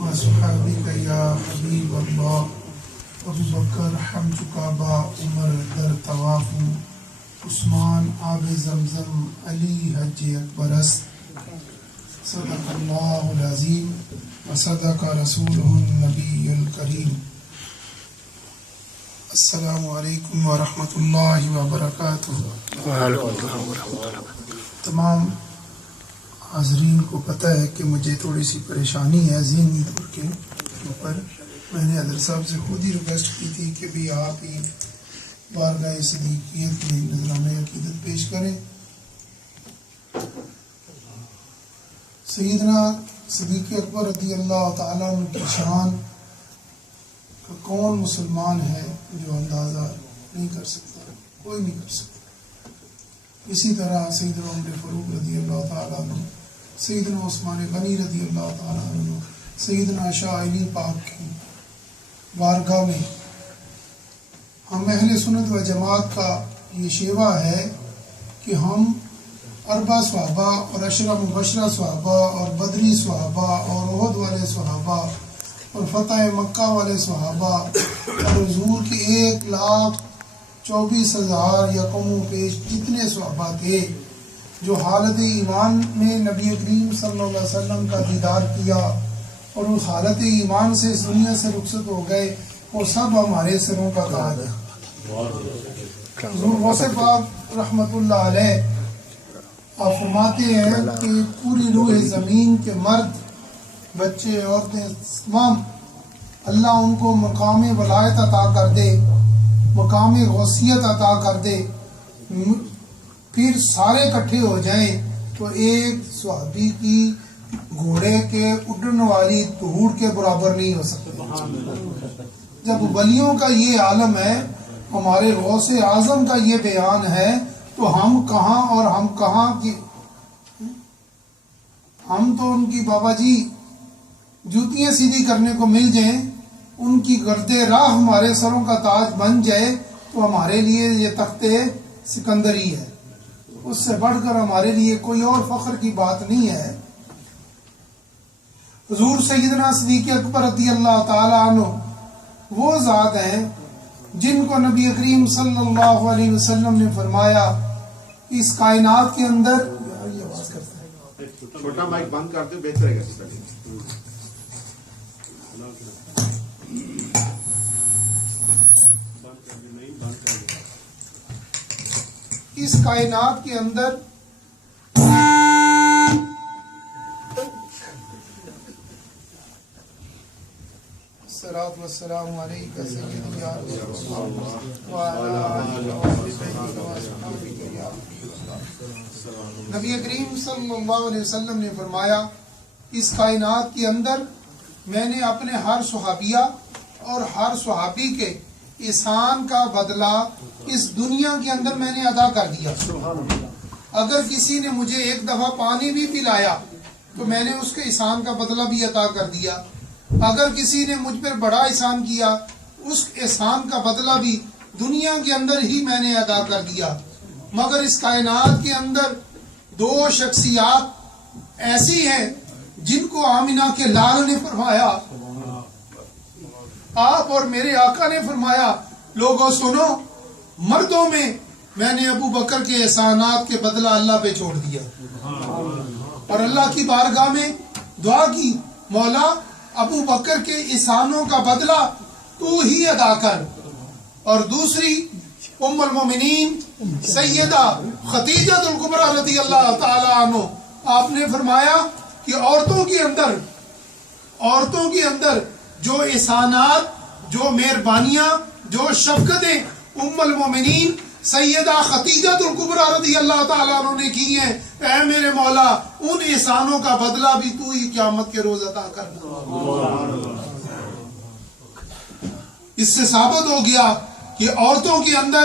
وصحابك يا حبيب الله ابو بکر حمد کعبہ، عمر در طواف، عثمان آب زمزم، علی حج اکبر است. صدق اللہ العظیم وصدق رسولہ النبی الکریم. السلام علیکم ورحمۃ اللہ وبرکاتہ. وعلیکم السلام ورحمۃ اللہ. تمام حاضرین کو پتہ ہے کہ مجھے تھوڑی سی پریشانی ہے ذہنی طور کے اوپر. میں نے حضرت صاحب سے خود ہی ریکویسٹ کی تھی کہ بھی آپ ہی بارگاہ صدیقیت میں نذرانہ عقیدت پیش کریں. سیدنا صدیق اکبر رضی اللہ تعالیٰ عنہ کی شان کا کون مسلمان ہے جو اندازہ نہیں کر سکتا، کوئی نہیں کر سکتا. اسی طرح سیدنا عمر فاروق رضی اللہ تعالیٰ عنہ، سیدنا عثمان غنی رضی اللہ تعالیٰ عنہ، سیدنا شاہ علی پاک کی بارگاہ میں ہم اہل سنت و جماعت کا یہ شیوا ہے کہ ہم اربع صحابہ اور عشرہ مبشرہ صحابہ اور بدری صحابہ اور احد والے صحابہ اور فتح مکہ والے صحابہ اور حضور کے 1,24,000 یا کم و بیش جتنے صحابہ تھے جو حالت ایمان میں نبی کریم صلی اللہ علیہ وسلم کا دیدار کیا اور اس حالت ایمان سے اس دنیا سے رخصت ہو گئے، وہ سب ہمارے سروں کا تاج ہے. حضور غوث پاک رحمۃ اللہ علیہ آپ فرماتے ہیں کہ پوری روح زمین کے مرد، بچے، عورتیں، تمام اللہ ان کو مقام ولایت عطا کر دے، مقام غوثیت عطا کر دے، پھر سارے اکٹھے ہو جائیں تو ایک صحابی کی گھوڑے کے اڈن والی دھوڑ کے برابر نہیں ہو سکتے. جب ولیوں کا یہ عالم ہے، ہمارے غوث اعظم کا یہ بیان ہے، تو ہم کہاں اور ہم کہاں کی. ہم تو ان کی بابا جی جوتیاں سیدھی کرنے کو مل جائیں، ان کی گرد راہ ہمارے سروں کا تاج بن جائے تو ہمارے لیے یہ تخت سکندری ہے. اس سے بڑھ کر ہمارے لیے کوئی اور فخر کی بات نہیں ہے. حضور سیدنا صدیق اکبر رضی اللہ تعالیٰ عنہ وہ ذات ہیں جن کو نبی کریم صلی اللہ علیہ وسلم نے فرمایا اس کائنات کے اندر، یہ آواز کرتا ہے چھوٹا مائک بند کر دو، بہتر ہے. اس کائنات کے اندر الصلاۃ والسلام علیکہ سیدی یا رسول اللہ وعلی آلہ وصحبہ وسلم. نبی کریم صلی اللہ علیہ وسلم نے فرمایا اس کائنات کے اندر میں نے اپنے ہر صحابیہ اور ہر صحابی کے احسان کا بدلہ اس دنیا کے اندر میں نے ادا کر دیا. اگر کسی نے مجھے ایک دفعہ پانی بھی پلایا تو میں نے اس کے احسان کا بدلہ بھی عطا کر دیا. اگر کسی نے مجھ پر بڑا احسان کیا اس احسان کا بدلہ بھی دنیا کے اندر ہی میں نے ادا کر دیا. مگر اس کائنات کے اندر دو شخصیات ایسی ہیں جن کو آمنہ کے لال نے فرمایا، آپ اور میرے آقا نے فرمایا لوگوں سنو، مردوں میں میں نے ابو بکر کے احسانات کے بدلہ اللہ پہ چھوڑ دیا اور اللہ کی بارگاہ میں دعا کی، مولا ابو بکر کے احسانوں کا بدلہ تو ہی ادا کر. اور دوسری ام المومنین سیدہ خدیجہ الکبریٰ رضی اللہ تعالی عنہ، آپ نے فرمایا کہ عورتوں کے اندر جو احسانات، جو مہربانیاں، جو شفقتیں ام المومنین سیدہ خدیجہ الکبریٰ رضی اللہ تعالیٰ عنہ نے کی ہیں، اے میرے مولا ان احسانوں کا بدلہ بھی تو ہی قیامت کے روز عطا کرنا. اس سے ثابت ہو گیا کہ عورتوں کے اندر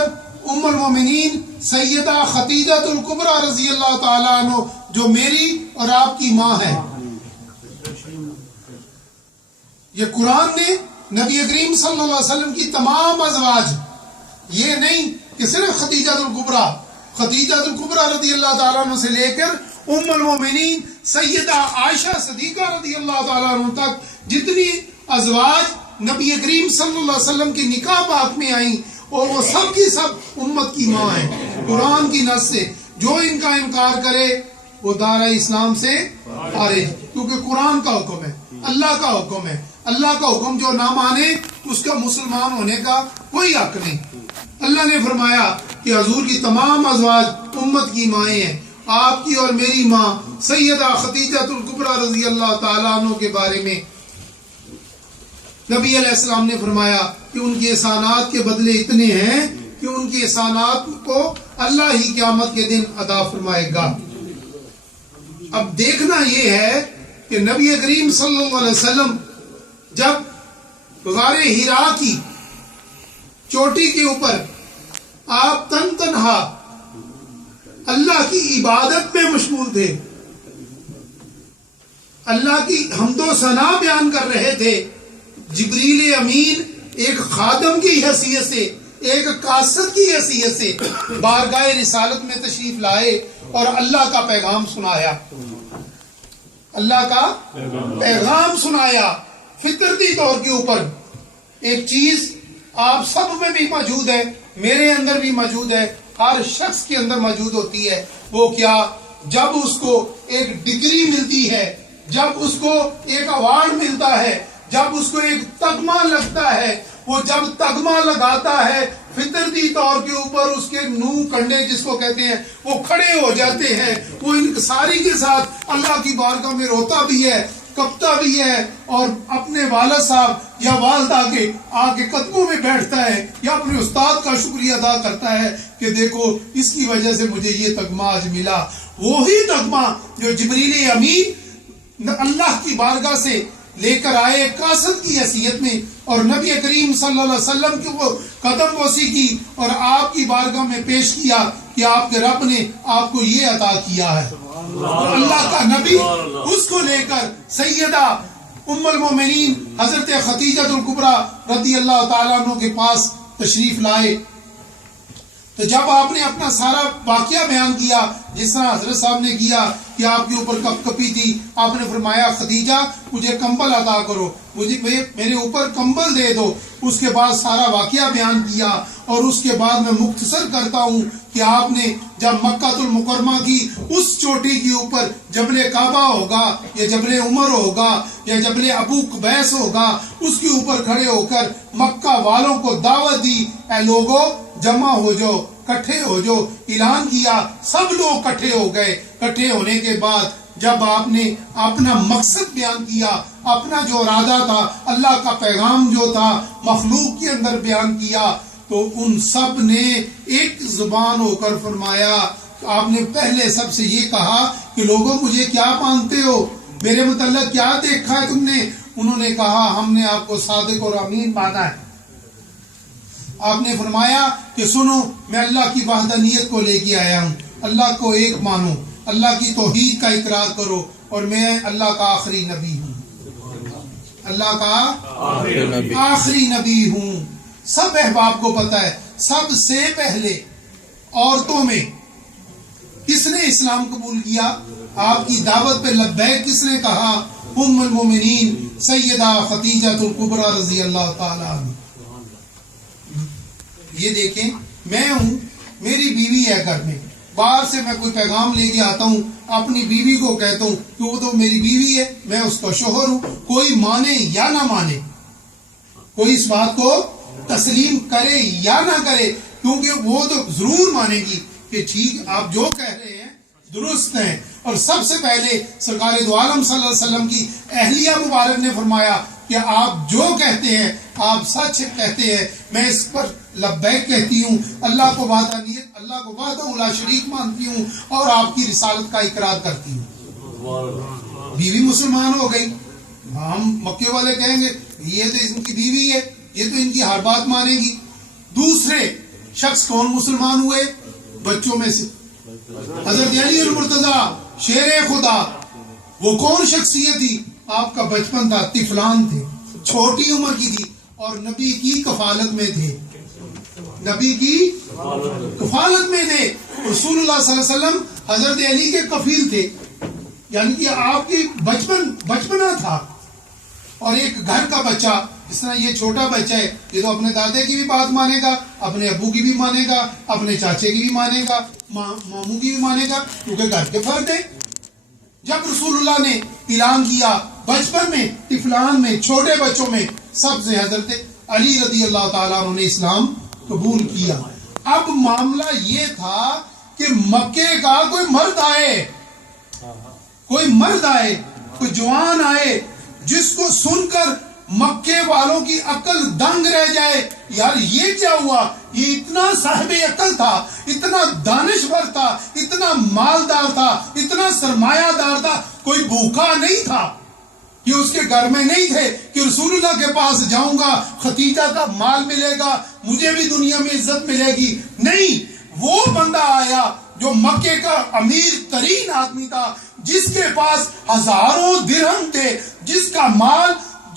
ام المومنین سیدہ خدیجہ الکبریٰ رضی اللہ تعالیٰ عنہ جو میری اور آپ کی ماں ہے. یہ قرآن نے نبی کریم صلی اللہ علیہ وسلم کی تمام ازواج، یہ نہیں کہ صرف خدیجہ الکبریٰ رضی اللہ تعالیٰ عنہ سے لے کر ام المومنین سیدہ عائشہ صدیقہ رضی اللہ تعالیٰ عنہ تک جتنی ازواج نبی کریم صلی اللہ علیہ وسلم کے نکاح پاک میں آئیں، اور وہ سب کی سب امت کی ماں ہیں قرآن کی نص سے. جو ان کا انکار کرے وہ دارہ اسلام سے خارج، کیونکہ قرآن کا حکم ہے، اللہ کا حکم ہے. اللہ کا حکم جو نہ مانے اس کا مسلمان ہونے کا کوئی حق نہیں. اللہ نے فرمایا کہ حضور کی تمام ازواج امت کی مائیں ہیں. آپ کی اور میری ماں سیدہ خدیجہ الکبریٰ رضی اللہ تعالیٰ عنہ کے بارے میں نبی علیہ السلام نے فرمایا کہ ان کے احسانات کے بدلے اتنے ہیں کہ ان کے احسانات کو اللہ ہی قیامت کے دن عطا فرمائے گا. اب دیکھنا یہ ہے کہ نبی کریم صلی اللہ علیہ وسلم جب غار حرا کی چوٹی کے اوپر آپ تنہا اللہ کی عبادت میں مشغول تھے، اللہ کی حمد و ثنا بیان کر رہے تھے، جبریل امین ایک خادم کی حیثیت سے، ایک قاصد کی حیثیت سے بارگاہ رسالت میں تشریف لائے اور اللہ کا پیغام سنایا. اللہ کا پیغام سنایا. فطرتی طور کے اوپر ایک چیز آپ سب میں بھی موجود ہے، میرے اندر بھی موجود ہے، ہر شخص کے اندر موجود ہوتی ہے. وہ کیا؟ جب اس کو ایک ڈگری ملتی ہے، جب اس کو ایک ایوارڈ ملتا ہے، جب اس کو ایک تگمہ لگتا ہے، وہ جب تگمہ لگاتا ہے فطرتی طور کے اوپر اس کے نو کنڈے جس کو کہتے ہیں وہ کھڑے ہو جاتے ہیں. وہ انکساری کے ساتھ اللہ کی بارگاہ میں روتا بھی ہے، کپتا بھی ہے، اور اپنے والد صاحب یا والدہ کے آگے قدموں میں بیٹھتا ہے یا اپنے استاد کا شکریہ ادا کرتا ہے کہ دیکھو اس کی وجہ سے مجھے یہ تگمہ آج ملا. وہی تگمہ جو جبریل امین اللہ کی بارگاہ سے لے کر آئے قاصد کی حیثیت میں، اور نبی کریم صلی اللہ علیہ وسلم کی وہ قدم بوسی کی اور آپ کی بارگاہ میں پیش کیا کہ آپ کے رب نے آپ کو یہ عطا کیا ہے. اللہ کا نبی اس کو لے کر سیدہ ام المومنین حضرت خدیجہ الکبریٰ رضی اللہ تعالیٰ عنہ کے پاس تشریف لائے. تو جب آپ نے اپنا سارا واقعہ بیان کیا جس طرح حضرت صاحب نے کیا کہ آپ کے اوپر کپ کپی تھی، آپ نے فرمایا خدیجہ مجھے کمبل عطا کرو، مجھے میرے اوپر کمبل دے دو. اس کے بعد سارا واقعہ بیان کیا، اور اس کے بعد میں مختصر کرتا ہوں کہ آپ نے جب مکہ المکرمہ کی اس چوٹی کے اوپر جبل کعبہ ہوگا یا جبل عمر ہوگا یا جبل ابو قبیس ہوگا، اس کے اوپر کھڑے ہو کر مکہ والوں کو دعوت دی، اے لوگو جمع ہو جاؤ، کٹھے ہو جاؤ. اعلان کیا، سب لوگ کٹھے ہو گئے. کٹھے ہونے کے بعد جب آپ نے اپنا مقصد بیان کیا، اپنا جو ارادہ تھا، اللہ کا پیغام جو تھا مخلوق کے اندر بیان کیا، تو ان سب نے ایک زبان ہو کر فرمایا. آپ نے پہلے سب سے یہ کہا کہ لوگوں مجھے کیا مانتے ہو، میرے متعلق کیا دیکھا ہے تم نے؟ انہوں نے کہا ہم نے آپ کو صادق اور امین مانا ہے. آپ نے فرمایا کہ سنو میں اللہ کی وحدانیت کو لے کے آیا ہوں، اللہ کو ایک مانو، اللہ کی توحید کا اقرار کرو، اور میں اللہ کا آخری نبی ہوں، اللہ کا آخری نبی ہوں. سب احباب کو پتا ہے سب سے پہلے عورتوں میں کس نے اسلام قبول کیا؟ آپ کی دعوت پہ لبیک کس نے کہا؟ ام المومنین سیدہ خدیجہ الکبریٰ رضی اللہ تعالی عنہ. یہ دیکھیں میں ہوں، میری بیوی ہے گھر میں، باہر سے میں کوئی پیغام لے کے آتا ہوں، اپنی بیوی کو کہتا ہوں کہ وہ تو میری بیوی ہے، میں اس کا شوہر ہوں. کوئی مانے یا نہ مانے، کوئی اس بات کو تسلیم کرے یا نہ کرے، کیونکہ وہ تو ضرور مانے گی کہ ٹھیک آپ جو کہہ رہے ہیں درست ہیں. اور سب سے پہلے سرکار دو عالم صلی اللہ علیہ وسلم کی اہلیہ مبارک نے فرمایا کہ آپ جو کہتے ہیں آپ سچ کہتے ہیں، میں اس پر لبیک کہتی ہوں، اللہ کو وحدانیت، اللہ کو وحدہ لا شریک مانتی ہوں، اور آپ کی رسالت کا اقرار کرتی ہوں. بیوی مسلمان ہو گئی. ہم مکے والے کہیں گے یہ تو ان کی بیوی ہے، یہ تو ان کی ہر بات مانے گی. دوسرے شخص کون مسلمان ہوئے؟ بچوں میں سے حضرت علی المرتضیٰ شیر خدا. وہ کون شخصیت تھی؟ آپ کا بچپن تھا، طفلان تھے، چھوٹی عمر کی تھی، اور نبی کی کفالت میں تھے، نبی کی کفالت میں تھے. رسول اللہ صلی اللہ علیہ وسلم حضرت علی کے کفیل تھے، یعنی کہ آپ کی بچپنا تھا، اور ایک گھر کا بچہ، اس طرح یہ چھوٹا بچہ ہے، یہ تو اپنے دادے کی بھی بات مانے گا، اپنے ابو کی بھی مانے گا، اپنے چاچے کی بھی مانے گا، ماموں کی بھی مانے گا، کیونکہ گھر کے فرد ہے۔ جب رسول اللہ نے اعلان کیا بچپن میں، طفلان میں، چھوٹے بچوں میں سب سے حضرت علی رضی اللہ تعالیٰ عنہ نے اسلام قبول کیا۔ اب معاملہ یہ تھا کہ مکے کا کوئی مرد آئے، کوئی جوان آئے جس کو سن کر مکے والوں کی عقل دنگ رہ جائے، یار یہ کیا ہوا، یہ اتنا صاحب عقل تھا، اتنا دانشور تھا، اتنا مالدار تھا، اتنا سرمایہ دار تھا، کوئی بھوکا نہیں تھا، یہ اس کے گھر میں نہیں تھے کہ رسول اللہ کے پاس جاؤں گا، ختیجہ کا مال ملے گا، مجھے بھی دنیا میں عزت ملے گی، نہیں، وہ بندہ آیا جو مکے کا امیر ترین آدمی تھا، جس کے پاس ہزاروں درہم تھے، جس کا مال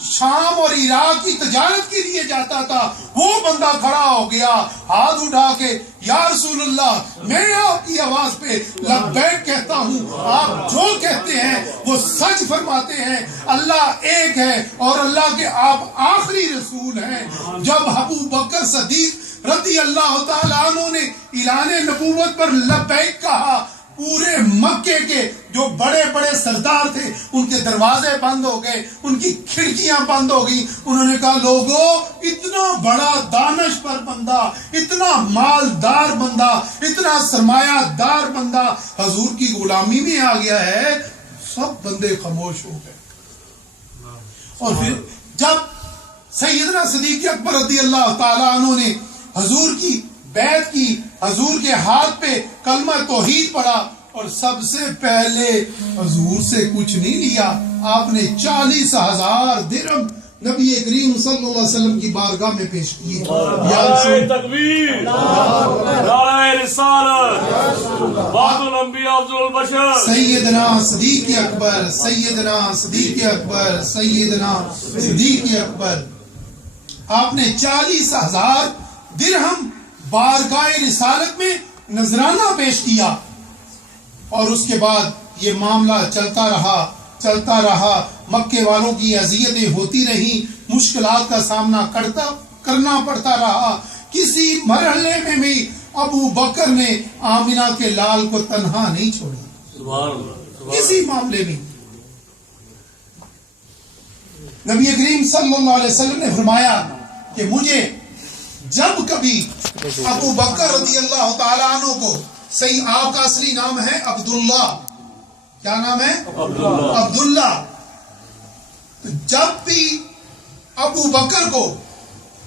شام اور عراق کی تجارت کے لیے جاتا تھا، وہ بندہ کھڑا ہو گیا ہاتھ اٹھا کے، یا رسول اللہ میں آپ کی آواز پہ لبیک کہتا ہوں، آپ جو کہتے ہیں وہ سچ فرماتے ہیں، اللہ ایک ہے اور اللہ کے آپ آخری رسول ہیں۔ جب ابو بکر صدیق رضی اللہ تعالیٰ عنہ نے اعلان نبوت پر لبیک کہا، پورے مکے کے جو بڑے بڑے سردار تھے ان کے دروازے بند ہو گئے، ان کی کھڑکیاں بند ہو گئی، انہوں نے کہا لوگوں، اتنا بڑا دانشور بندہ، اتنا مالدار بندہ، اتنا سرمایہ دار بندہ حضور کی غلامی میں آ گیا ہے۔ سب بندے خاموش ہو گئے۔ اور پھر جب سیدنا صدیق اکبر رضی اللہ تعالیٰ عنہ نے حضور کی بیعت کی، حضور کے ہاتھ پہ کلمہ توحید پڑھا، اور سب سے پہلے حضور سے کچھ نہیں لیا، آپ نے 40,000 درہم نبی کریم صلی اللہ علیہ وسلم کی بارگاہ میں پیش کیے۔ نعرہ تکبیر، نعرہ رسالت، بعد الانبیاء افضل البشر، سیدنا صدیق اکبر، سیدنا صدیق اکبر، سیدنا صدیق اکبر، آپ نے 40,000 درہم بارگاہ رسالت میں نذرانہ پیش کیا، اور اس کے بعد یہ معاملہ چلتا رہا، مکے والوں کی اذیتیں ہوتی رہیں، مشکلات کا سامنا کرنا پڑتا رہا۔ کسی مرحلے میں بھی ابو بکر نے آمنہ کے لال کو تنہا نہیں چھوڑا، کسی معاملے میں۔ نبی کریم صلی اللہ علیہ وسلم نے فرمایا کہ مجھے جب کبھی ابو بکر رضی اللہ تعالیٰ عنہ کو، صحیح آپ کا اصلی نام ہے عبداللہ، کیا نام ہے؟ عبداللہ، تو جب بھی ابو بکر کو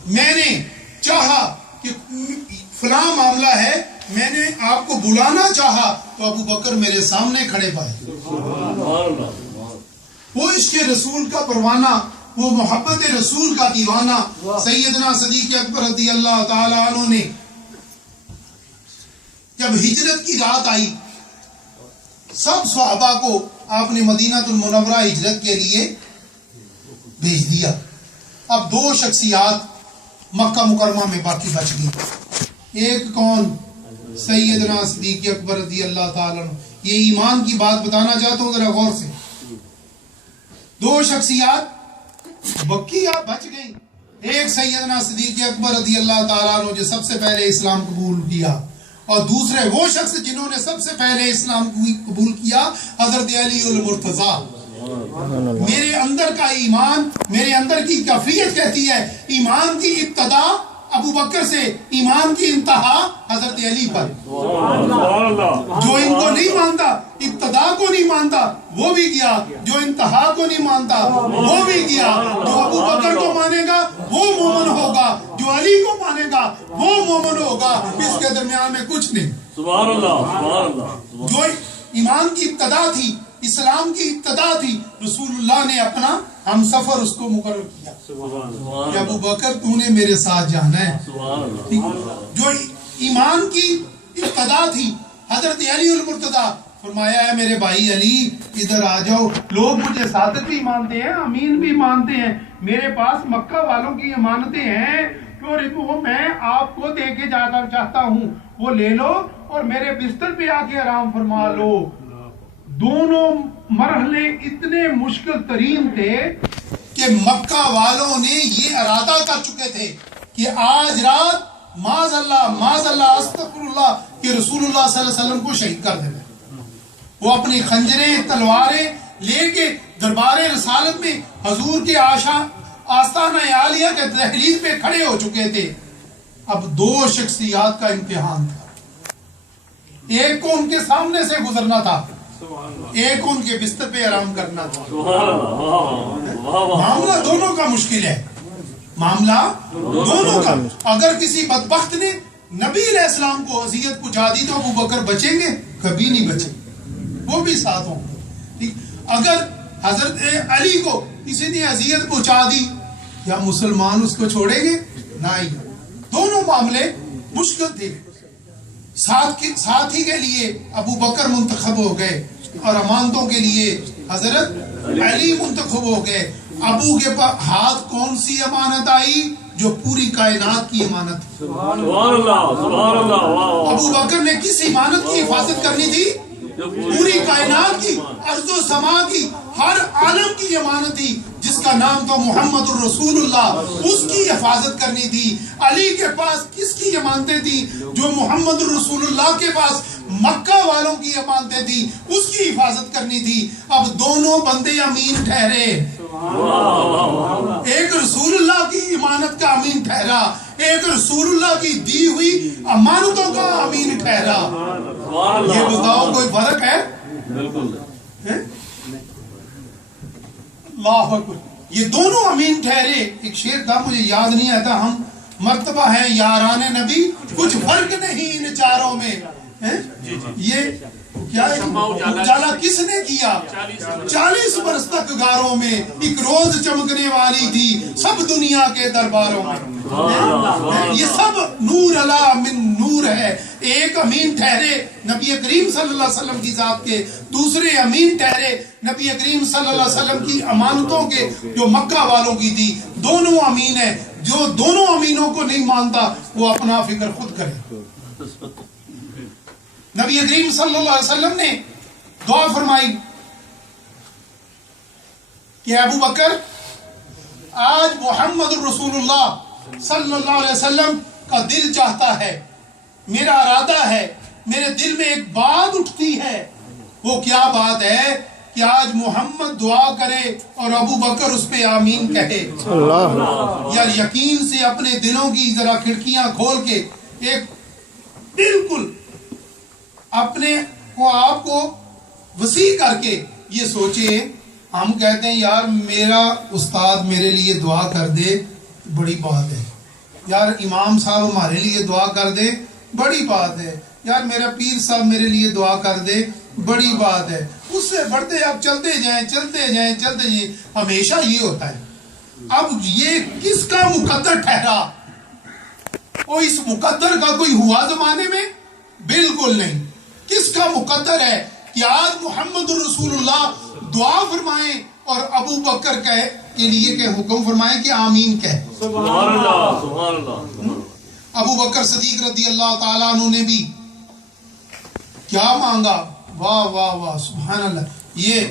میں نے چاہا کہ فلاں معاملہ ہے، میں نے آپ کو بلانا چاہا، تو ابو بکر میرے سامنے کھڑے پائے۔ وہ عشق رسول کا پروانہ، وہ محبت رسول کا دیوانہ سیدنا صدیق اکبر رضی اللہ تعالی عنہ نے جب ہجرت کی رات آئی، سب صحابہ کو آپ نے مدینہ المنورہ ہجرت کے لیے بھیج دیا۔ اب 2 شخصیات مکہ مکرمہ میں باقی بچ گئی۔ ایک کون؟ سیدنا صدیق اکبر رضی اللہ تعالی عنہ۔ یہ ایمان کی بات بتانا چاہتا ہوں، ذرا غور سے۔ 2 شخصیات بقیہ بچ گئی۔ ایک سیدنا صدیق اکبر رضی اللہ تعالیٰ عنہ جو سب سے پہلے اسلام قبول کیا، اور دوسرے وہ شخص جنہوں نے سب سے پہلے اسلام قبول کیا، حضرت علی المرتضیٰ۔ میرے اندر کا ایمان، میرے اندر کی کیفیت کہتی ہے ایمان کی ابتدا ابو بکر سے، ایمان کی انتہا حضرت علی پر۔ جو ان کو نہیں مانتا، ابتدا کو نہیں مانتا، وہ بھی گیا، جو انتہا کو نہیں مانتا وہ بھی گیا۔ جو ابو بکر کو مانے گا وہ مومن ہوگا، جو علی کو مانے گا وہ مومن ہوگا، اس کے درمیان میں کچھ نہیں۔ سبحان اللہ، سبحان اللہ۔ جو ایمان کی ابتدا تھی، اسلام کی ابتدا تھی، رسول اللہ نے اپنا ہم سفر اس کو مقرر کیا کہ ابو بکر تو نے میرے ساتھ جانا ہے۔ جو ایمان کی ابتدا تھی، حضرت علی المرتضیٰ، فرمایا ہے میرے بھائی علی ادھر آ جاؤ، لوگ مجھے صادق بھی مانتے ہیں، امین بھی مانتے ہیں، میرے پاس مکہ والوں کی امانتیں ہیں، اور وہ میں آپ کو دے کے جانا چاہتا ہوں، وہ لے لو اور میرے بستر پہ آ کے آرام فرما لو. دونوں مرحلے اتنے مشکل ترین تھے کہ مکہ والوں نے یہ ارادہ کر چکے تھے کہ آج رات معاذ اللہ استغفر اللہ کہ رسول اللہ صلی اللہ علیہ وسلم کو شہید کر دینا. وہ اپنی خنجریں تلواریں لے کے دربار رسالت میں حضور کے آستانہ عالیہ کے دہلیز پہ کھڑے ہو چکے تھے. اب دو شخصیات کا امتحان تھا. ایک کو ان کے سامنے سے گزرنا تھا, ایک کو ان کے بستر پہ آرام کرنا تھا. معاملہ دونوں کا مشکل ہے, معاملہ دونوں کا. اگر کسی بدبخت نے نبی علیہ السلام کو اذیت پہنچا دی تو ابو بکر بچیں گے؟ کبھی نہیں بچیں, وہ بھی ساتھ ہوں. اگر حضرت علی کو کسی نے اذیت پہنچا دی, کیا مسلمان اس کو چھوڑیں گے؟ نہیں. دونوں معاملے مشکل تھے. ساتھی کے لیے ابو بکر منتخب ہو گئے اور امانتوں کے لیے حضرت علی منتخب ہو گئے. ابو کے ہاتھ کون سی امانت آئی؟ جو پوری کائنات کی امانت تھی. ابو بکر نے کس امانت کی حفاظت کرنی تھی؟ پوری کائنات کی, ارض و سما کی, ہر عالم کی امانت تھی جس کا نام تو محمد الرسول اللہ, اس کی حفاظت کرنی تھی. علی کے پاس کس کی امانتیں تھی؟ جو محمد الرسول اللہ کے پاس مکہ والوں کی امانتیں تھی, اس کی حفاظت کرنی تھی. اب دونوں بندے امین ٹھہرے. ایک رسول اللہ کی امانت کا امین ٹھہرا, ایک رسول اللہ کی دی ہوئی امانتوں کا امین ٹھہرا. یہ بتاؤ کوئی فرق ہے؟ بالکل. اللہ اکبر. یہ دونوں امین ٹھہرے. ایک شعر تھا, مجھے یاد نہیں آتا, ہم مرتبہ ہیں یاران نبی, کچھ فرق نہیں ان چاروں میں. یہ کیا اجالا کس نے کیا؟ 40 برس تک غاروں میں, ایک روز چمکنے والی تھی سب دنیا کے درباروں میں. یہ سب نور علا من نور ہے. ایک امین ٹھہرے نبی کریم صلی اللہ علیہ وسلم کی ذات کے, دوسرے امین ٹھہرے نبی کریم صلی اللہ علیہ وسلم کی امانتوں کے جو مکہ والوں کی تھی. دونوں امین ہیں. جو دونوں امینوں کو نہیں مانتا وہ اپنا فکر خود کرے. نبی کریم صلی اللہ علیہ وسلم نے دعا فرمائی کہ ابو بکر, آج محمد الرسول اللہ صلی اللہ علیہ وسلم کا دل چاہتا ہے, میرا ارادہ ہے, میرے دل میں ایک بات اٹھتی ہے. وہ کیا بات ہے کہ آج محمد دعا کرے اور ابو بکر اس پہ آمین کہے. یار یقین سے اپنے دلوں کی ذرا کھڑکیاں کھول کے ایک بالکل اپنے کو آپ کو وسیع کر کے یہ سوچے. ہم کہتے ہیں یار میرا استاد میرے لیے دعا کر دے, بڑی بات ہے. یار امام صاحب ہمارے لیے دعا کر دے, بڑی بات ہے. یار میرا پیر صاحب میرے لیے دعا کر دے, بڑی بات ہے. اس سے بڑھتے اب چلتے جائیں. ہمیشہ یہ ہوتا ہے. اب یہ کس کا مقدر ٹھہرا؟ اور اس مقدر کا کوئی ہوا زمانے میں؟ بالکل نہیں. کس کا مقدر ہے کہ آج محمد الرسول اللہ دعا فرمائیں اور ابو بکر کے لیے کہ حکم فرمائیں کہ آمین کہے. سبحان اللہ, سبحان اللہ. ابو بکر صدیق رضی اللہ تعالیٰ عنہ نے بھی کیا مانگا؟ واہ واہ واہ, سبحان اللہ. یہ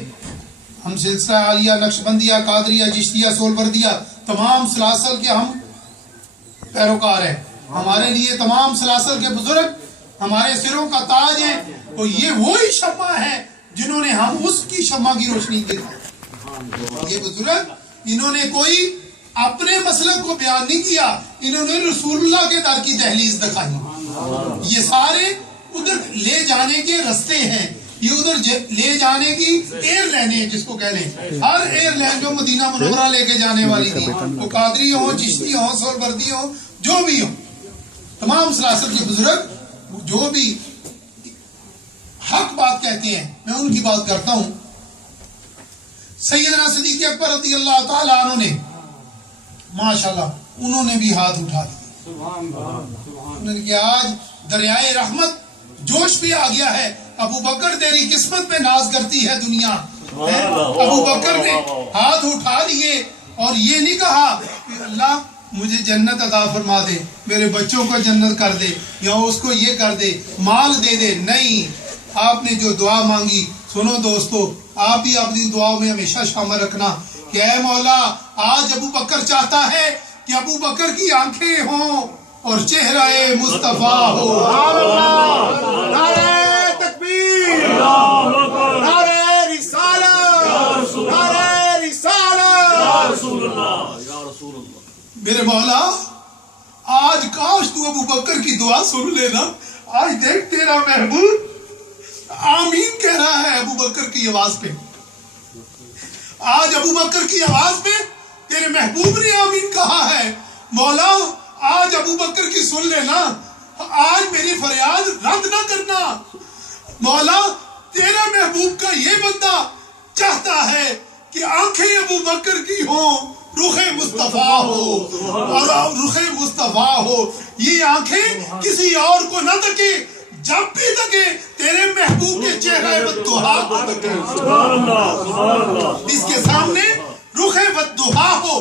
ہم سلسلہ عالیہ, نقشبندیہ, قادریہ, چشتیہ, سولوردیہ, تمام سلاسل کے ہم پیروکار ہیں. ہمارے لیے تمام سلاسل کے بزرگ ہمارے سروں کا تاج ہیں. اور یہ وہی شمع ہے جنہوں نے ہم اس کی شمع کی روشنی دکھائی. یہ بزرگ انہوں نے کوئی اپنے مسلک کو بیان نہیں کیا, انہوں نے رسول اللہ کے در کی دہلیز دکھائی. یہ سارے ادھر لے جانے کے رستے ہیں, یہ ادھر لے جانے کی ایئر لائن ہے جس کو کہہ لیں. ہر ایئر لائن جو مدینہ منورہ لے کے جانے والی تھی, وہ قادری ہو, چشتی ہو, سولوردی ہو, جو بھی ہو, تمام سلاسل کے بزرگ جو بھی حق بات کہتے ہیں میں ان کی بات کرتا ہوں. سیدنا صدیق اکبر رضی اللہ تعالی عنہ نے ماشاءاللہ انہوں نے بھی ہاتھ اٹھا دیے. انہوں نے کہا آج دریائے رحمت جوش پہ آ گیا ہے. ابو بکر تیری قسمت پہ ناز کرتی ہے دنیا. ابو بکر نے ہاتھ اٹھا لیے اور یہ نہیں کہا کہ اللہ مجھے جنت عطا فرما دے، میرے بچوں کو جنت کر دے، یا اس کو یہ کر دے، مال دے دے. نہیں، آپ نے جو دعا مانگی، سنو دوستو، آپ بھی اپنی دعاؤں میں ہمیشہ شامل رکھنا کہ اے مولا، آج ابو بکر چاہتا ہے کہ ابو بکر کی آنکھیں ہوں اور چہرہ مصطفیٰ ہو. نعرہ تکبیر، نعرہ رسالت، نعرہ رسالت. میرے مولا، آج کاش تو ابو بکر کی دعا سن لینا. آج دیکھ تیرا محبوب آمین کہہ رہا ہے ابو بکر کی آواز پہ. آج ابو بکر کی آواز پہ تیرے محبوب نے آمین کہا ہے. مولا، آج ابو بکر کی سن لینا، آج میری فریاد رد نہ کرنا. مولا، تیرا محبوب کا یہ بندہ چاہتا ہے کہ آنکھیں ابو بکر کی ہوں، رخ مصطفیٰ ہو، اور رخ مصطفیٰ ہو. یہ آنکھیں کسی اور کو نہ تکے، جب بھی تکے تیرے محبوب کے چہرے بددعا کو تکے. اس کے سامنے رخ بددعا ہو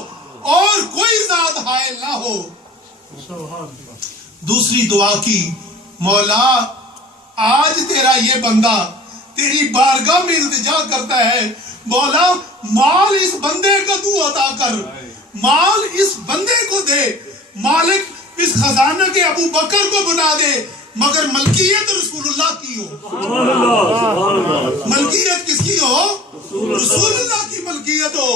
اور کوئی ذات حائل نہ ہو. دوسری دعا کی، مولا، آج تیرا یہ بندہ تیری بارگاہ میں التجا کرتا ہے. مولا، مال اس بندے کا تو عطا کر، مال اس بندے کو دے. مالک اس خزانہ کے ابو بکر کو بنا دے، مگر ملکیت رسول اللہ کی ہو. ملکیت کس کی ہو؟ رسول اللہ کی ملکیت ہو.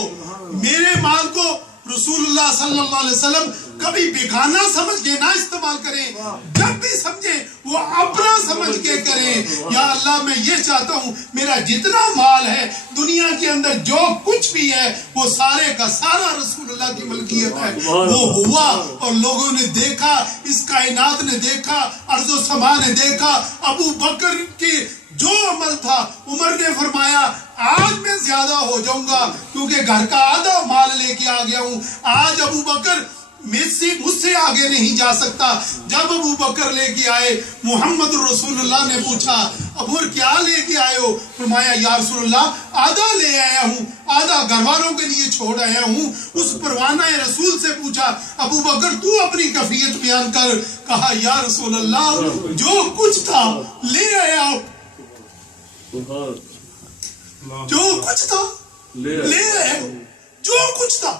میرے مال کو رسول اللہ صلی اللہ علیہ وسلم کبھی بیگانہ سمجھ کے نہ استعمال کریں، جب بھی سمجھیں وہ اپنا سمجھ کے کریں. یا اللہ، میں یہ چاہتا ہوں میرا جتنا مال ہے دنیا کے اندر، جو کچھ بھی ہے، وہ سارے کا سارا رسول اللہ کی ملکیت ہے. وہ ہوا اور لوگوں نے دیکھا، اس کائنات نے دیکھا، ارض و سما نے دیکھا. ابو بکر کی جو عمل تھا، عمر نے فرمایا آج میں زیادہ ہو جاؤں گا کیونکہ گھر کا آدھا مال لے کے آ گیا ہوں. آج ابو بکر مجھ سے آگے نہیں جا سکتا. جب ابو بکر لے کے آئے، محمد رسول اللہ نے پوچھا عمر کیا لے کے آئے ہو؟ فرمایا یا رسول اللہ آدھا لے آیا ہوں، آدھا گھر والوں کے لیے چھوڑ آیا ہوں. اس پروانہ رسول سے پوچھا ابو بکر تو اپنی کیفیت بیان کر. کہا یا رسول اللہ جو کچھ تھا لے آیا ہوں، جو کچھ تھا لے آیا ہوں. جو کچھ تھا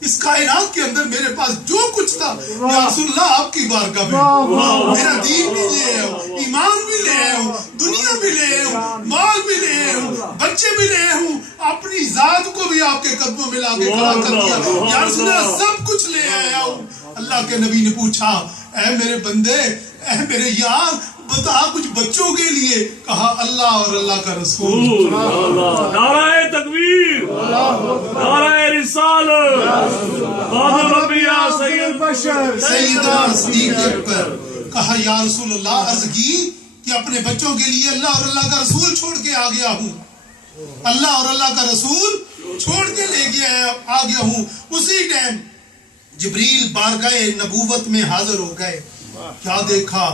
اس کائنات کے اندر میرے پاس جو کچھ تھا، یا رسول اللہ آپ کی بارگاہ میں میرا دین بھی لے آیا ہوں، ایمان بھی لے آیا ہوں، دنیا بھی لے آیا ہوں، مال بھی لے آیا ہوں، بچے بھی لے آیا ہوں، اپنی ذات کو بھی آپ کے قدموں میں لا کے کھڑا کر دیا. یا رسول اللہ سب کچھ لے آیا ہوں. اللہ کے نبی نے پوچھا اے میرے بندے، اے میرے یار، بتا کچھ بچوں کے لیے. کہا اللہ اور اللہ کا رسول. نعرہ تکبیر، نعرہ رسالت، خادم انبیاء سید بشر سیدنا صدیق اکبر. کہا یا رسول اللہ، عرض کی کہ اپنے بچوں کے لیے اللہ اور اللہ کا رسول چھوڑ کے آ گیا ہوں، اللہ اور اللہ کا رسول چھوڑ کے لے گیا آ گیا ہوں. اسی ٹائم جبریل بارگاہ نبوت میں حاضر ہو گئے. کیا دیکھا؟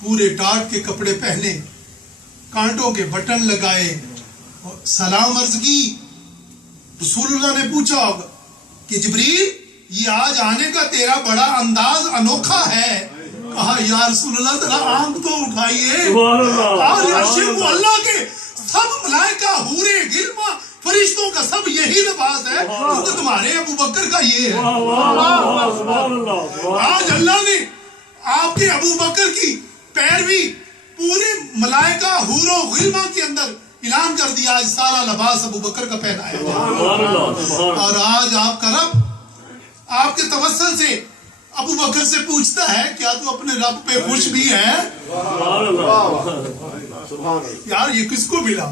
پورے ٹاٹ کے کپڑے پہنے، کانٹوں کے بٹن لگائے، سلام عرض کی. رسول اللہ نے پوچھا ہوگا کہ جبریل یہ آج آنے کا تیرا بڑا انداز انوکھا ہے. کہا یا رسول اللہ ذرا آنکھ تو اٹھائیے، آج عرش کو اللہ کے سب ملائکہ، حورے گرما، فرشتوں کا سب یہی لباس ہے، کیونکہ تمہارے ابو بکر کا یہ ہے. آج اللہ نے آپ کے ابو بکر کی پیروی پورے ملائکہ حور و غلما کے اندر اعلان کر دیا، آج سارا لباس ابو بکر کا پہنایا جائے. اور آج آپ کا رب آپ کے توسل سے ابو بکر سے پوچھتا ہے کیا تو اپنے رب پہ خوش بھی ہے؟ یار یہ کس کو ملا؟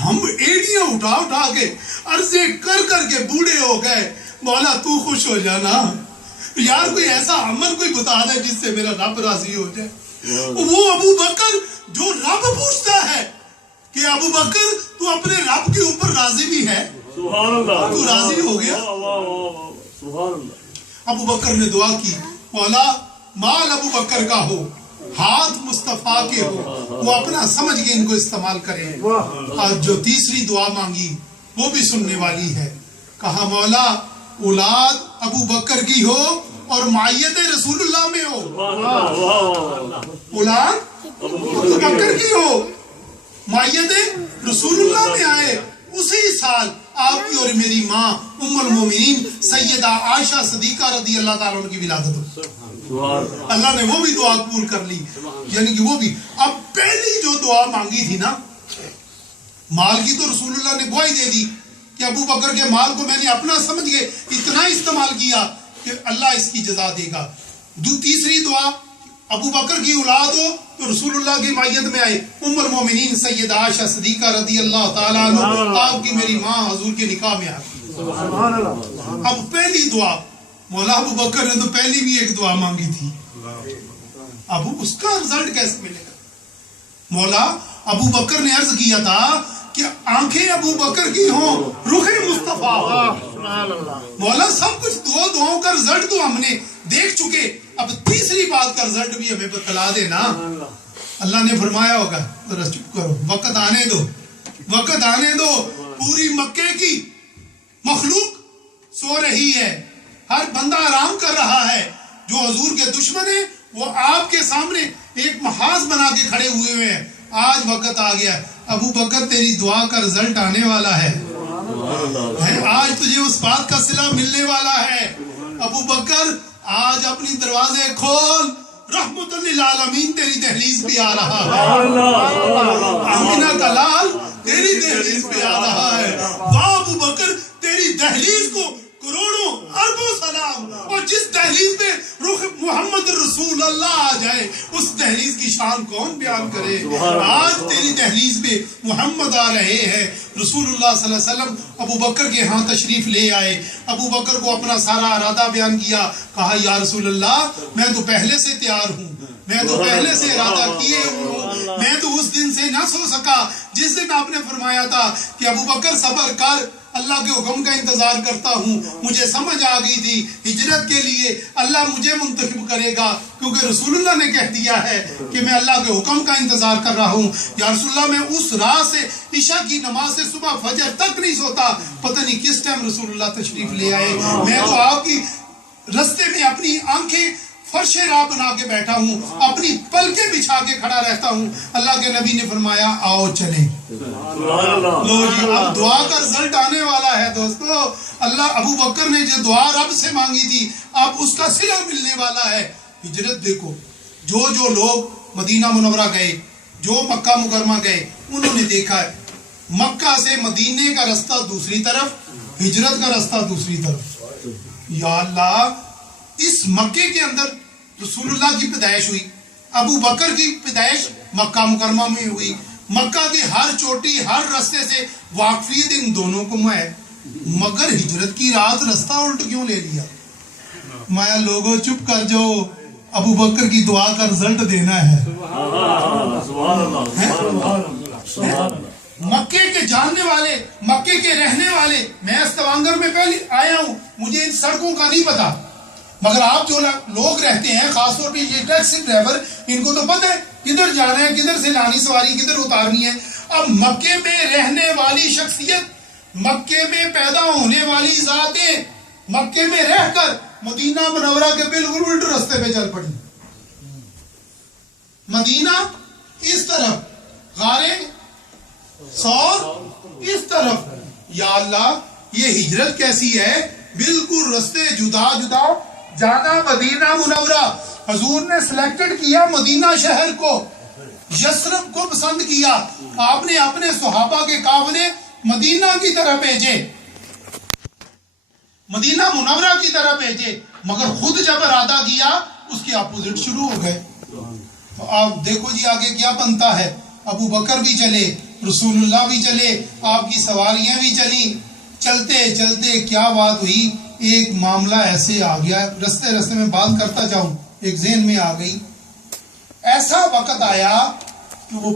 ہم ایڑیاں اٹھا اٹھا کے عرضے کر کر کے بوڑھے ہو گئے. مولا تو خوش ہو جانا یار، کوئی ایسا عمل کوئی بتا دے جس سے میرا رب راضی ہو جائے. وہ ابو بکر جو رب پوچھتا ہے کہ ابو بکر تو اپنے رب کے اوپر راضی بھی ہے؟ تو راضی ہو گیا؟ ابو بکر نے دعا کی مولا مال ابو بکر کا ہو، ہاتھ مصطفیٰ کے ہو، وہ اپنا سمجھ کے ان کو استعمال کرے. اور جو تیسری دعا مانگی وہ بھی سننے والی ہے. کہا مولا اولاد ابو بکر کی ہو اور معیت رسول اللہ میں ہو. اولاد ابو بکر کی ہو معیت رسول اللہ میں آئے. اسی سال آپ کی اور میری ماں ام المومنین سیدہ عائشہ صدیقہ رضی اللہ تعالیٰ عنہ کی ولادت ہو. اللہ نے وہ بھی دعا قبول کر لی. یعنی کہ وہ بھی اب پہلی جو دعا مانگی تھی نا مال کی، تو رسول اللہ نے گواہی دے دی کہ ابو بکر کے مال کو میں نے اپنا سمجھ کے اتنا استعمال کیا کہ اللہ اس کی جزا دے گا. تیسری دعا ابو بکر کی اولاد ہو تو رسول اللہ کی معیت میں آئے. ام المومنین سیدہ عائشہ صدیقہ رضی اللہ تعالیٰ عنہ آپ کی میری ماں حضور کے نکاح میں آئی. اب پہلی دعا مولا ابو بکر نے تو پہلی بھی ایک دعا مانگی تھی. اب اس کا رزلٹ کیسے ملے گا؟ مولا ابو بکر نے عرض کیا تھا کہ آنکھیں ابو بکر کی ہوں رخ مصطفیٰ. مولا سب کچھ دو دعاؤں کا رزلٹ تو ہم نے دیکھ چکے، اب تیسری بات کا رزلٹ بھی ہمیں بتلا دینا. اللہ نے فرمایا ہوگا ذرا چپ کرو، وقت آنے دو، وقت آنے دو. پوری مکے کی مخلوق سو رہی ہے، ہر بندہ آرام کر رہا ہے. جو حضور کے دشمن ہیں وہ آپ کے سامنے ایک محاذ بنا کے کھڑے ہوئے ہیں. آج وقت آ گیا، ابو بکر تیری دعا کا رزلٹ آنے والا ہے. آج تجھے اس بات کا صلہ ملنے والا ہے. ابو بکر آج اپنی دروازے کھول، رحمت للعالمین تیری دہلیز پہ آ رہا ہے. آمینہ کا لال تیری دہلیز پہ آ رہا ہے. واہ ابو بکر تیری دہلیز کو کروڑوں اربوں سلام. اور جس دہلیز پہ رخ محمد رسول اللہ آ جائے اس دہلیز کی شان کون بیان کرے. آج تیری دہلیز پہ محمد آ رہے ہیں. رسول اللہ صلی اللہ علیہ وسلم ابو بکر کے ہاں تشریف لے آئے. ابو بکر کو اپنا سارا ارادہ بیان کیا. کہا یا رسول اللہ میں تو پہلے سے تیار ہوں، میں تو پہلے سے ارادہ کیے ہوں. میں تو اس دن سے نہ سو سکا جس دن آپ نے فرمایا تھا کہ ابو بکر صبر کر، اللہ کے حکم کا انتظار کرتا ہوں. مجھے سمجھ آ گئی تھی ہجرت کے لیے اللہ مجھے منتخب کرے گا، کیونکہ رسول اللہ نے کہہ دیا ہے کہ میں اللہ کے حکم کا انتظار کر رہا ہوں. یا رسول اللہ میں اس رات سے عشاء کی نماز سے صبح فجر تک نہیں سوتا. پتہ نہیں کس ٹائم رسول اللہ تشریف لے آئے. میں تو آپ کی رستے میں اپنی آنکھیں فرش راہ بنا کے بیٹھا ہوں، اپنی پلکیں بچھا کے کھڑا رہتا ہوں. اللہ کے نبی نے فرمایا آؤ چلیں. لو جی اب دعا کا رزلٹ آنے والا ہے دوستو. اللہ ابو بکر نے جو دعا رب سے مانگی تھی اب اس کا صلہ ملنے والا ہے. ہجرت دیکھو، جو لوگ مدینہ منورہ گئے، جو مکہ مکرمہ گئے، انہوں نے دیکھا ہے مکہ سے مدینے کا رستہ دوسری طرف، ہجرت کا رستہ دوسری طرف. یا اللہ اس مکے کے اندر رسول اللہ کی پیدائش ہوئی، ابو بکر کی پیدائش مکہ مکرمہ میں ہوئی. مکہ کی ہر چوٹی ہر رستے سے واقفیت ان دونوں کو ہے، مگر ہجرت کی رات رستہ الٹ کیوں لے لیا؟ مایا لوگوں چپ کر جاؤ، ابو بکر کی دعا کا رزلٹ دینا ہے. مکے کے جاننے والے، مکے کے رہنے والے، میں استوانگر میں پہلے آیا ہوں، مجھے ان سڑکوں کا نہیں پتا، مگر آپ جو لوگ رہتے ہیں خاص طور پہ یہ ٹیکسی ڈرائیور، ان کو تو پتہ ہے کدھر جانا ہے، کدھر سے لانی سواری کدھر اتارنی ہے. اب مکے میں رہنے والی شخصیت، مکے میں پیدا ہونے والی ذاتیں مکے میں رہ کر مدینہ منورہ کے بالکل الٹ رستے پہ چل پڑی. مدینہ اس طرف، غارے سور اس طرف. یا اللہ یہ ہجرت کیسی ہے، بالکل رستے جدا جدا جانا. مدینہ منورہ حضور نے سلیکٹڈ کیا، مدینہ شہر کو، یثرب کو پسند کیا. آپ نے اپنے صحابہ کے قافلے مدینہ کی طرف بھیجے، مدینہ منورہ کی طرف بھیجے، مگر خود جب ارادہ کیا اس کے اپوزٹ شروع ہو گئے. تو آپ دیکھو جی آگے کیا بنتا ہے. ابو بکر بھی چلے، رسول اللہ بھی چلے، آپ کی سواریاں بھی چلی. چلتے چلتے کیا بات ہوئی، ایک معاملہ ایسے آ گیا، رستے میں بات کرتا جاؤں ایک ذہن میں آ گئی. ایسا وقت آیا کہ وہ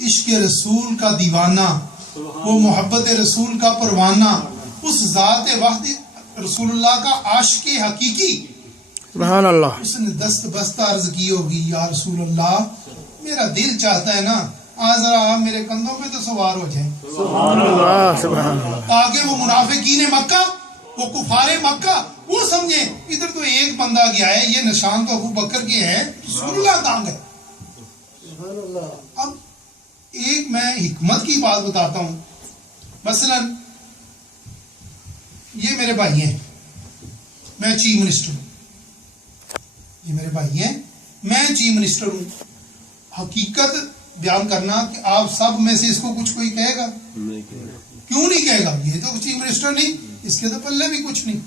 عشق رسول کا دیوانہ، وہ محبت رسول کا پروانہ، اس ذات وحد رسول اللہ کا عاشق حقیقی، سبحان اللہ، اس نے دست بستہ عرض کی ہوگی یا رسول اللہ میرا دل چاہتا ہے نا آج ذرا آپ میرے کندھوں پہ تو سوار ہو جائیں. سبحان اللہ، سبحان اللہ. تاکہ وہ منافقین مکہ وہ کفار مکہ وہ سمجھے ادھر تو ایک بندہ گیا ہے، یہ نشان تو ابو بکر کے ہے، رسول اللہ کہاں گئے؟ اب ایک میں حکمت کی بات بتاتا ہوں. مثلا یہ میرے بھائی ہیں، میں چیف منسٹر ہوں. یہ میرے بھائی ہیں، میں چیف منسٹر ہوں. حقیقت بیان کرنا کہ آپ سب میں سے اس کو کچھ کوئی کہے گا؟ کیوں نہیں کہے گا؟ یہ تو چیف منسٹر نہیں، اس کے تو پلے بھی کچھ نہیں.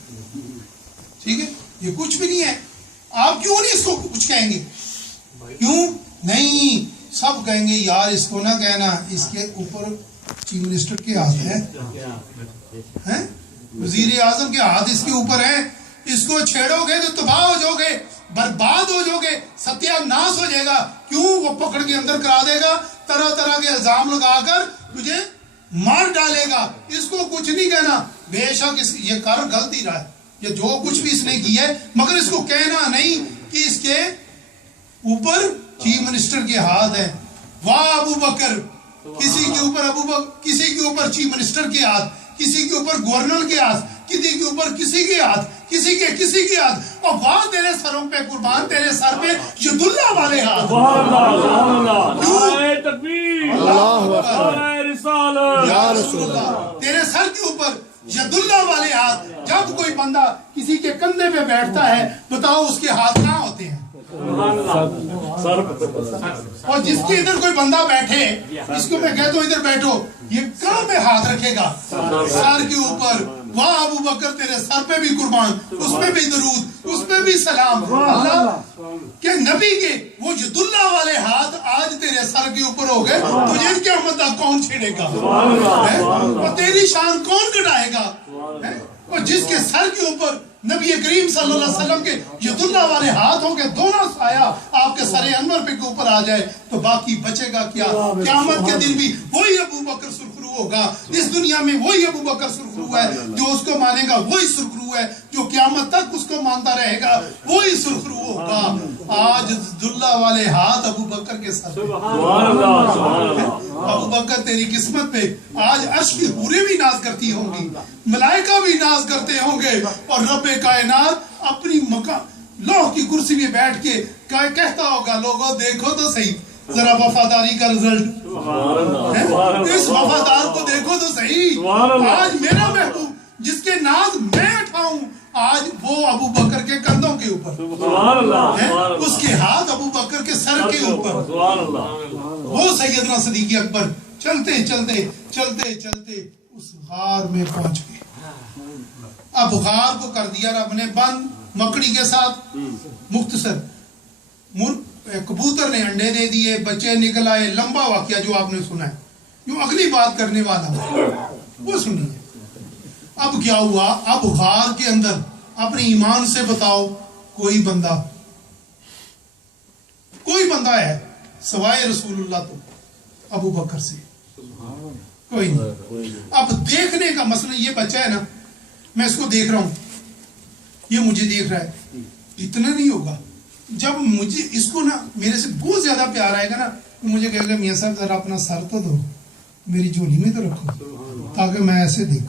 ٹھیک ہے، یہ کچھ بھی نہیں ہے. آپ کیوں نہیں اس کو کچھ کہیں گے؟ کیوں نہیں؟ سب کہیں گے یار اس کو نہ کہنا، اس کے اوپر چیف منسٹر کے ہاتھ ہے، وزیر اعظم کے ہاتھ اس کے اوپر ہے. اس کو چھیڑو گے تو تباہ ہو جاؤ گے، برباد ہو جاؤ گے، ستیہ ناش ہو جائے گا. کیوں؟ وہ پکڑ کے اندر کرا دے گا، طرح طرح کے الزام لگا کر تجھے مار ڈالے گا. اس کو کچھ نہیں کہنا. بے شک یہ کر غلطی رہا ہے، یہ جو کچھ بھی اس نے کیا ہے، مگر اس کو کہنا نہیں کہ اس کے اوپر چیف منسٹر کے ہاتھ ہے. واہ ابو بکر، کسی کے اوپر کسی کے اوپر چیف منسٹر کے ہاتھ، کسی کے اوپر گورنر کے ہاتھ، کسی کے اوپر کسی کے ہاتھ، کسی کے ہاتھ. اور واہ تیرے سروں پہ قربان، تیرے سر پہ ید اللہ والے ہاتھ. سبحان اللہ، نعرہ تکبیر، اللہ اکبر، نعرہ رسالت، یا رسول اللہ، تیرے سر کے اوپر ید اللہ والے ہاتھ. جب کوئی بندہ کسی کے کندھے پہ بیٹھتا ہے، بتاؤ اس کے ہاتھ کہاں ہوتے ہیں؟ اور جس کے ادھر کوئی بندہ بیٹھے، اس کو میں کہتا ہوں ادھر بیٹھو، یہ کہاں پہ ہاتھ رکھے گا؟ سر کے اوپر. واہ ابو بکر تیرے سر پہ بھی قربان، اس پہ بھی درود، اس پہ بھی سلام. اللہ کہ نبی کے وہ ید اللہ والے ہاتھ آج تیرے سر کے اوپر ہو گئے، تجھے قیامت تک کون چھیڑے گا؟ اور تیری شان کون گڑائے گا؟ اور جس کے سر کے اوپر نبی کریم صلی اللہ علیہ وسلم کے ید اللہ والے ہاتھوں کے دونوں سایہ آپ کے سر انور پہ اوپر آ جائے تو باقی بچے گا کیا؟ قیامت کے دن بھی وہی ابو بکر سرخرو ہوگا. اس دنیا میں وہی ابو بکر سرخرو ہے، جو اس کو مانے گا وہی سرخرو ہے، جو قیامت تک اس کو مانتا رہے گا وہی سرخرو ہوگا. آج ید اللہ والے ہاتھ ابو بکر کے سر پہ. ابو بکر تیری قسمت پہ آج عرش کی حوریں بھی ناز کرتی ہوں گی، ملائکہ بھی ناز کرتے ہوں گے، اور رب کائنات اپنی لوح کی کرسی میں بیٹھ کے کہتا ہوگا لوگوں دیکھو تو صحیح ذرا وفاداری کا رزلٹ، اس وفادار کو دیکھو تو صحیح. آج میرا محبوب جس کے ناز میں اٹھاؤں، آج وہ ابو بکر کے کندھوں کے اوپر، اس کے ہاتھ ابو بکر کے سر کے اوپر. وہ سیدنا صدیق اکبر چلتے چلتے چلتے چلتے اس غار میں پہنچ گئے. اب غار کو کر دیا رب نے بند مکڑی کے ساتھ. مختصر کبوتر نے انڈے دے دیے، بچے نکل آئے، لمبا واقعہ جو آپ نے سنا ہے، جو اگلی بات کرنے والا وہ سنیے. اب کیا ہوا؟ اب غار کے اندر اپنے ایمان سے بتاؤ کوئی بندہ ہے سوائے رسول اللہ تو ابو بکر سے کوئی نہیں. اب دیکھنے کا مسئلہ، یہ بچہ ہے نا، میں اس کو دیکھ رہا ہوں، یہ مجھے دیکھ رہا ہے، اتنا نہیں ہوگا. جب مجھے اس کو نا میرے سے بہت زیادہ پیار آئے گا نا، تو مجھے کہے گا میاں صاحب ذرا اپنا سر تو دو، میری جھولی میں تو رکھو تاکہ میں ایسے دیکھوں.